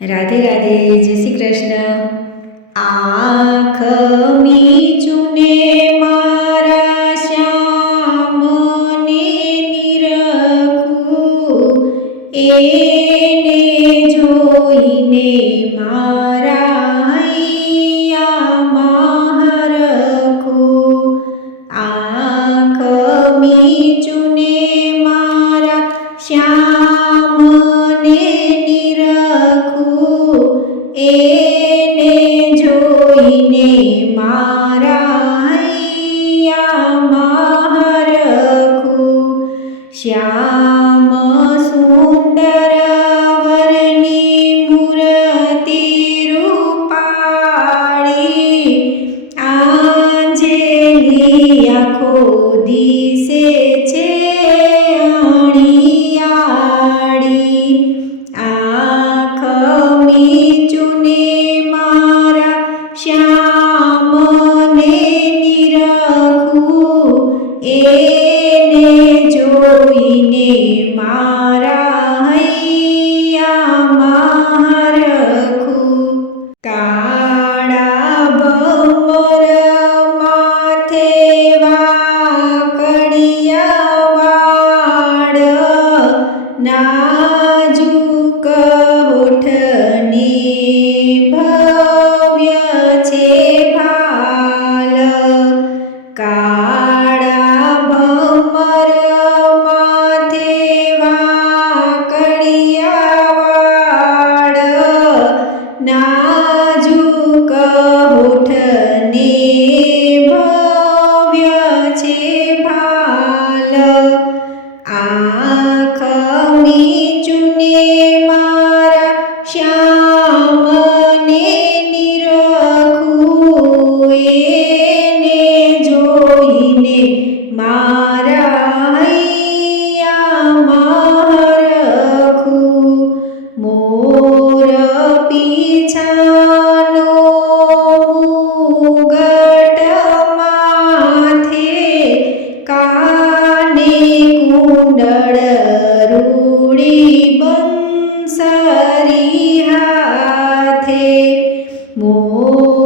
રાધે રાધે, જય શ્રી કૃષ્ણ. આંખ મીચુને મારા શ્યામને નિરખું, એને જોઈને મારા હૈયામાં હરખું આંખ મીચુને મારા શ્યામને મારા હૈયામાં હરખું શ્યામ સુંદર વરની મૂર્તિ રૂપાળી આંજેલી આખો દિશે છે અણિયાળી. આંખ એને જોઈને મારા હૈયામાં મારખું કાળા ભમર માથે વાકડિયા વાળ નાજુક શ્યામને નિરખું એને જોઈને મારા